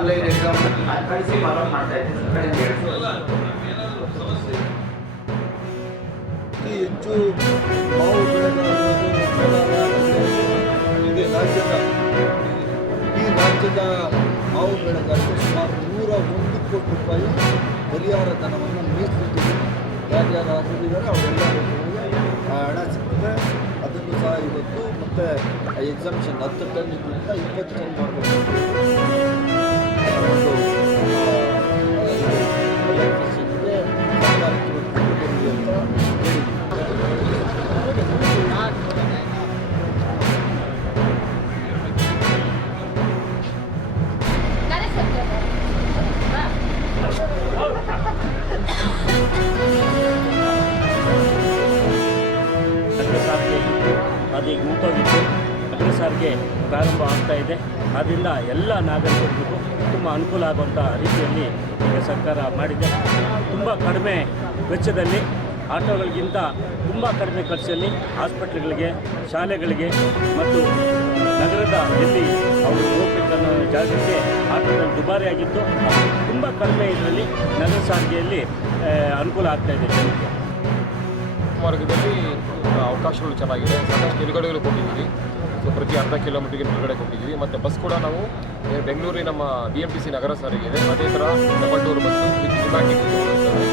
Online exam ಕಳಿಸಿ ಮಾಡ್ತಾ ಇದ್ದೀನಿ. ಅತಿ ಹೆಚ್ಚು ಮಾವು ಇದೆ ರಾಜ್ಯದ ಮಾವು ಬೆಳೆಗಾರರು ಸುಮಾರು 101 ಕೋಟಿ ರೂಪಾಯಿ ಪರಿಹಾರ ಧನವನ್ನು ಮೀಸಲಿಟ್ಟಿದೆ. ಯಾರ್ಯಾರು ಹಾಕಿದ್ದಾರೆ ಅವರೆಲ್ಲರಿಗೂ ಆ ಹಣ ಸಿಗ್ತದೆ. ಅದನ್ನು ಸಹ ಇವತ್ತು ಮತ್ತು ಎಕ್ಸಾಮಿಷನ್ 10 ಟನ್ ಇದ್ರಿಂದ 20 ಟನ್ ಮಾಡಬೇಕು ಒಂದು ಎಲೆಕ್ಟ್ರಿಸಿಟಿಗೆ ಸರ್ಕಾರಕ್ಕೆ ಕೊಡಲಿ ಅಂತ ಅದೀಗ ನಿಂತೋಗಿತ್ತು. ಅಗ್ರ ಸಾರಿಗೆ ಪ್ರಾರಂಭ ಆಗ್ತಾ ಇದೆ. ಆದ್ದರಿಂದ ಎಲ್ಲ ನಾಗರಿಕರಿಗೂ ತುಂಬ ಅನುಕೂಲ ಆಗುವಂಥ ರೀತಿಯಲ್ಲಿ ಈಗ ಸರ್ಕಾರ ಮಾಡಿದೆ. ತುಂಬ ಕಡಿಮೆ ವೆಚ್ಚದಲ್ಲಿ ಆಟೋಗಳಿಗಿಂತ ತುಂಬ ಕಡಿಮೆ ಖರ್ಚಲ್ಲಿ ಹಾಸ್ಪಿಟ್ಲ್ಗಳಿಗೆ, ಶಾಲೆಗಳಿಗೆ ಮತ್ತು ನಗರದ ಎಲ್ಲಿ ಅವರು ಹೋಗಬೇಕನ್ನೋ ಜಾಗಕ್ಕೆ ಆಟೋಗಳು ದುಬಾರಿಯಾಗಿತ್ತು. ತುಂಬ ಕಡಿಮೆ ಇದರಲ್ಲಿ ನಗರ ಸಾರಿಗೆಯಲ್ಲಿ ಅನುಕೂಲ ಆಗ್ತಾಯಿದೆ ಜನರಿಗೆ. ಮಾರ್ಗದಲ್ಲಿ ಅವಕಾಶಗಳು ಚೆನ್ನಾಗಿದೆ. ಸಾಕಷ್ಟು ನಿಲುಗಡೆಗಳು ಕೊಟ್ಟಿದ್ದೀವಿ. ಸೊ ಪ್ರತಿ ಅರ್ಧ ಕಿಲೋಮೀಟರ್ಗೆ ನಿಲುಗಡೆ ಕೊಟ್ಟಿದ್ದೀವಿ. ಮತ್ತು ಬಸ್ ಕೂಡ ನಾವು ಬೆಂಗಳೂರಿನ ನಮ್ಮ BMTC ನಗರ ಸಾರಿಗೆ ಇದೆ, ಅದೇ ಥರ double door bus with pneumatic ಇರ್ತದೆ.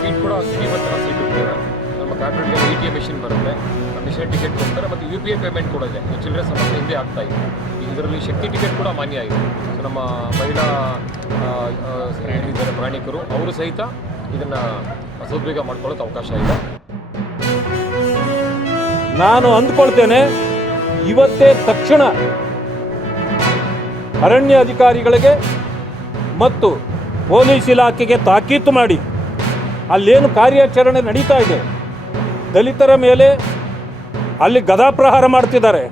ಸೀಟ್ ಕೂಡ ಸಿಟಿ ಬಸ್ ಥರ ಸೀಟ್ ಇರ್ತದೆ. ನಮ್ಮ ಕಾರ್ಪೊರೇಟ್ಗೆ ATM ಮೆಷಿನ್ ಬರುತ್ತೆ, ಮಿಷನ್ ಟಿಕೆಟ್ ಕೊಡ್ತಾರೆ. ಮತ್ತು UPI ಪೇಮೆಂಟ್ ಕೂಡ ಇದೆ. ಚಿಲ್ಲರೆ ಸಮಸ್ಯೆ ಹಿಂದೆ ಆಗ್ತಾ ಇದೆ. ಇದರಲ್ಲಿ ಶಕ್ತಿ ಟಿಕೆಟ್ ಕೂಡ ಮಾನ್ಯ ಆಗಿದೆ. ಸೊ ನಮ್ಮ ಮಹಿಳಾ ಏನಿದ್ದಾರೆ ಪ್ರಯಾಣಿಕರು ಅವರು ಸಹಿತ ಇದನ್ನು ಸದುಪಯೋಗ ಮಾಡ್ಕೊಳ್ಳೋಕೆ ಅವಕಾಶ ಇದೆ. ನಾನು ಅಂದ್ಕೊಳ್ತೇನೆ, ಇವತ್ತೇ ತಕ್ಷಣ ಅರಣ್ಯ ಅಧಿಕಾರಿಗಳಿಗೆ ಮತ್ತು ಪೊಲೀಸ್ ಇಲಾಖೆಗೆ ತಾಕೀತು ಮಾಡಿ ಅಲ್ಲೇನು ಕಾರ್ಯಾಚರಣೆ ನಡೀತಾ ಇದೆ, ದಲಿತರ ಮೇಲೆ ಅಲ್ಲಿ ಗದಾಪ್ರಹಾರ ಮಾಡ್ತಿದ್ದಾರೆ,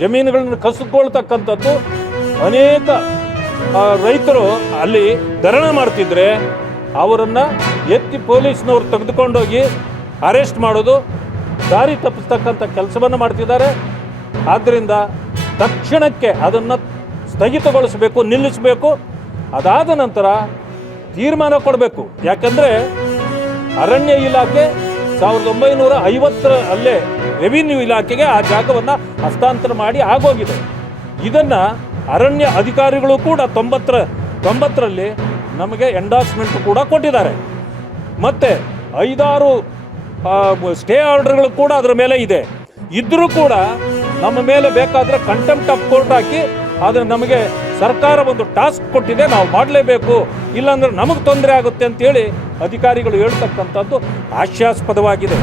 ಜಮೀನುಗಳನ್ನು ಕಸಿದುಕೊಳ್ತಕ್ಕಂಥದ್ದು, ಅನೇಕ ರೈತರು ಅಲ್ಲಿ ಧರಣಿ ಮಾಡ್ತಿದ್ರೆ ಅವರನ್ನು ಎತ್ತಿ ಪೊಲೀಸ್ನವರು ತೆಗೆದುಕೊಂಡೋಗಿ ಅರೆಸ್ಟ್ ಮಾಡೋದು, ದಾರಿ ತಪ್ಪಿಸ್ತಕ್ಕಂಥ ಕೆಲಸವನ್ನು ಮಾಡ್ತಿದ್ದಾರೆ. ಆದ್ದರಿಂದ ತಕ್ಷಣಕ್ಕೆ ಅದನ್ನು ಸ್ಥಗಿತಗೊಳಿಸಬೇಕು, ನಿಲ್ಲಿಸಬೇಕು. ಅದಾದ ನಂತರ ತೀರ್ಮಾನ ಕೊಡಬೇಕು. ಯಾಕಂದರೆ ಅರಣ್ಯ ಇಲಾಖೆ 1950 ಅಲ್ಲೇ ರೆವಿನ್ಯೂ ಇಲಾಖೆಗೆ ಆ ಜಾಗವನ್ನು ಹಸ್ತಾಂತರ ಮಾಡಿ ಆಗೋಗಿದೆ. ಇದನ್ನು ಅರಣ್ಯ ಅಧಿಕಾರಿಗಳು ಕೂಡ 90ರಲ್ಲಿ ನಮಗೆ ಎಂಡಾರ್ಸ್ಮೆಂಟ್ ಕೂಡ ಕೊಟ್ಟಿದ್ದಾರೆ. ಮತ್ತು 5-6 ಸ್ಟೇ ಆರ್ಡರ್ಗಳು ಕೂಡ ಅದರ ಮೇಲೆ ಇದೆ. ಇದ್ದರೂ ಕೂಡ ನಮ್ಮ ಮೇಲೆ ಬೇಕಾದರೆ ಕಂಟೆಂಪ್ಟ್ ಆಫ್ ಕೋರ್ಟ್ ಹಾಕಿ ಆದರೆ ನಮಗೆ ಸರ್ಕಾರ ಒಂದು ಟಾಸ್ಕ್ ಕೊಟ್ಟಿದೆ, ನಾವು ಮಾಡಲೇಬೇಕು, ಇಲ್ಲಾಂದರೆ ನಮಗೆ ತೊಂದರೆ ಆಗುತ್ತೆ ಅಂತೇಳಿ ಅಧಿಕಾರಿಗಳು ಹೇಳ್ತಕ್ಕಂಥದ್ದು ಹಾಸ್ಯಾಸ್ಪದವಾಗಿದೆ.